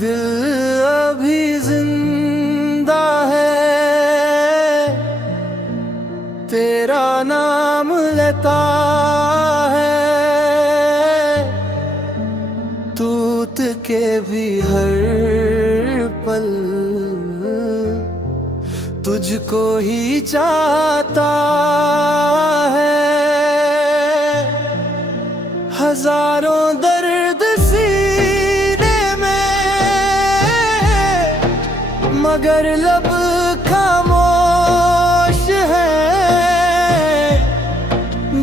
दिल अभी जिंदा है, तेरा नाम लेता है, तूत के भी हर पल तुझको ही चाहता है। हजारों दर्द सीने में, मगर लब खामोश है।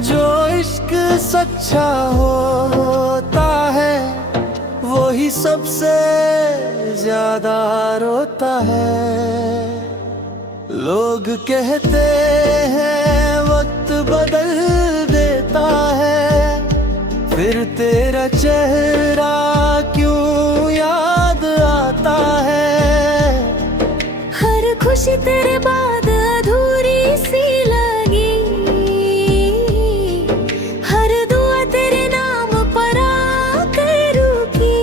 जो इश्क सच्चा होता है, वो ही सबसे ज्यादा रोता है। लोग कहते हैं वक्त बदल देता है, फिर तेरा चेहरा क्यों याद आता है। हर खुशी तेरे बाद अधूरी सी लगी, हर दुआ तेरे नाम पर आकर रुकी।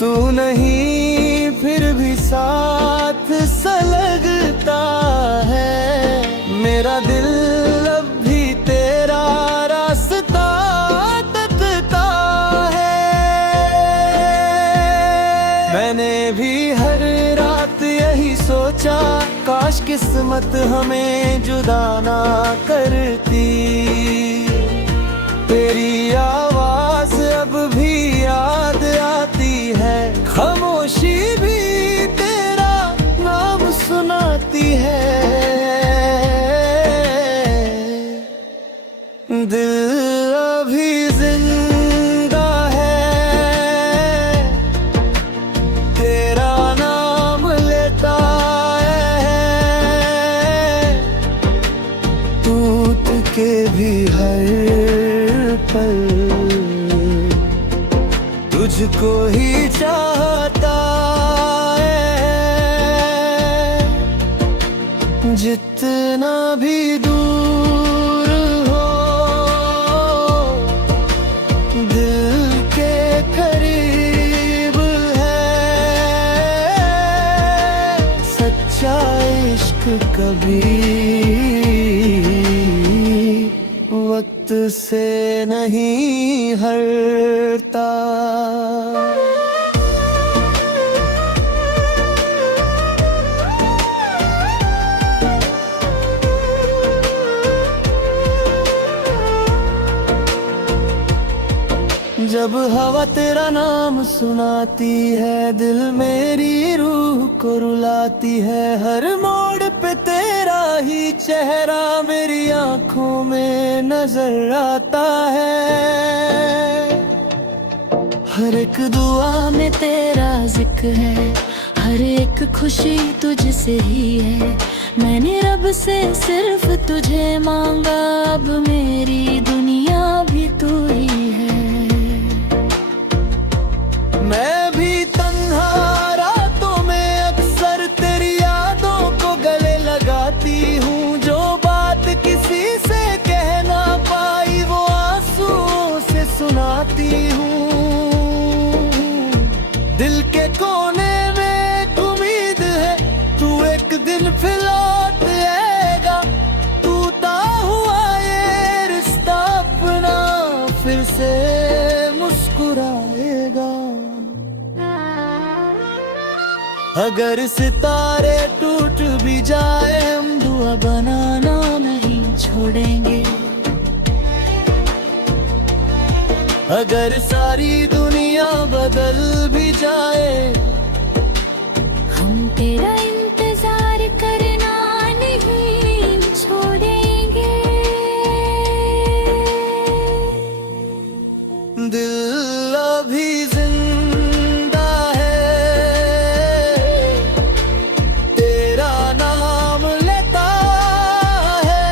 तू नहीं फिर भी साथ सा लगता है, मेरा दिल अब भी तेरा रास्ता तकता है। मैंने भी हर रात यही सोचा, काश किस्मत हमें जुदा ना करती। तेरी आवाज अब भी याद आती है, खामोशी भी तेरा नाम सुनाती है। दिल अभी जिंदा है, तेरा नाम लेता है, टूट के भी हर पल तुझको ही चाहता है। जितना भी दूर हो, दिल के करीब है। सच्चा इश्क कभी वक्त से नहीं हारता। जब हवा तेरा नाम सुनाती है, दिल मेरी रूह को रुलाती है। हर मोड़ पे तेरा ही चेहरा मेरी आंखों में नजर आता है। हर एक दुआ में तेरा जिक्र है, हर एक खुशी तुझसे ही है। मैंने रब से सिर्फ तुझे मांगा, अब मेरी दुनिया भी तू ही है। मैं भी तन्हा रातों में अक्सर तेरी यादों को गले लगाती हूँ। जो बात किसी से कह ना पाई, वो आंसुओं से सुनाती हूँ। दिल के कोने में एक उम्मीद है, तू एक दिन फिर लौट आएगा। टूटा हुआ ये रिश्ता अपना फिर से मुस्कुराएगा। अगर सितारे टूट भी जाए, हम दुआ बनाना नहीं छोड़ेंगे। अगर सारी दुनिया बदल भी जाए, हम तेरा इंतजार करना नहीं छोड़ेंगे। दिल अभी जिंदा है, तेरा नाम लेता है।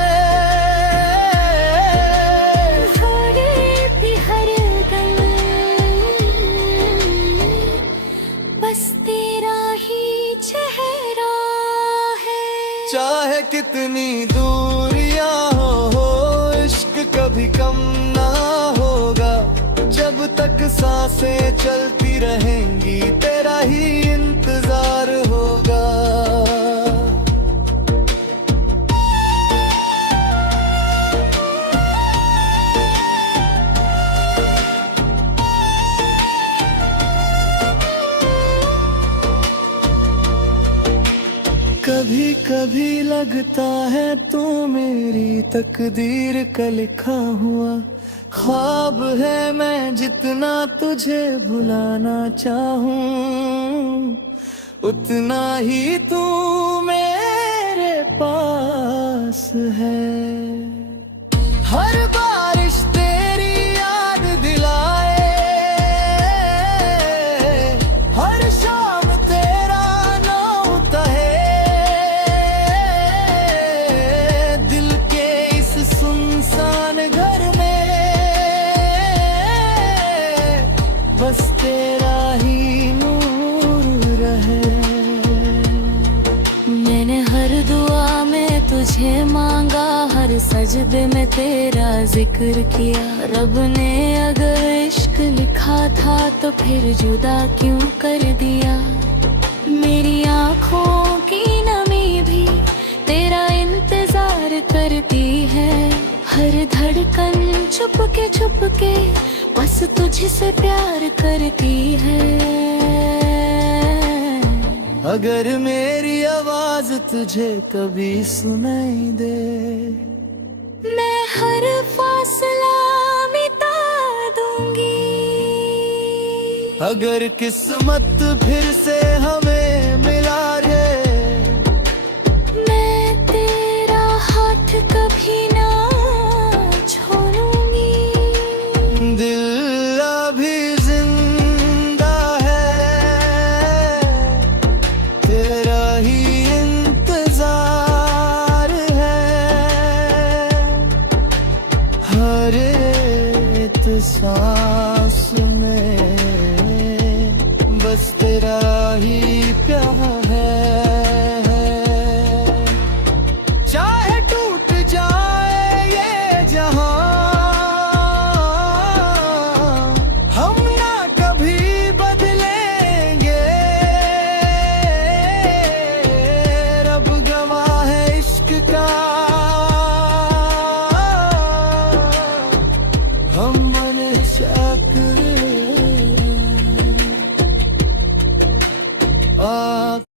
थोड़े भी हर दम बस तेरा ही चेहरा चाहे कितनी दूरियां हो इश्क कभी कम ना होगा। जब तक सांसें चलती रहेंगी तेरा ही इंतजार होगा। कभी कभी लगता है तू मेरी तकदीर का लिखा हुआ ख्वाब है। मैं जितना तुझे भुलाना चाहूं उतना ही तू मेरे पास है। हर बारिश तेरी याद दिलाए, हर शाम तेरा नाम कहे। दिल के इस सुनसान घर में बस तेरा ही नूर रहे। मैंने हर दुआ में तुझे मांगा, हर सजदे में तेरा जिक्र किया। रब ने अगर इश्क लिखा था तो फिर जुदा क्यों कर दिया। मेरी आँखों की नमी भी तेरा इंतजार करती है। हर धड़कन छुप के बस तुझसे प्यार करती है। अगर मेरी आवाज तुझे कभी सुनाई दे, मैं हर फासला मिटा दूंगी। अगर किस्मत फिर से हमें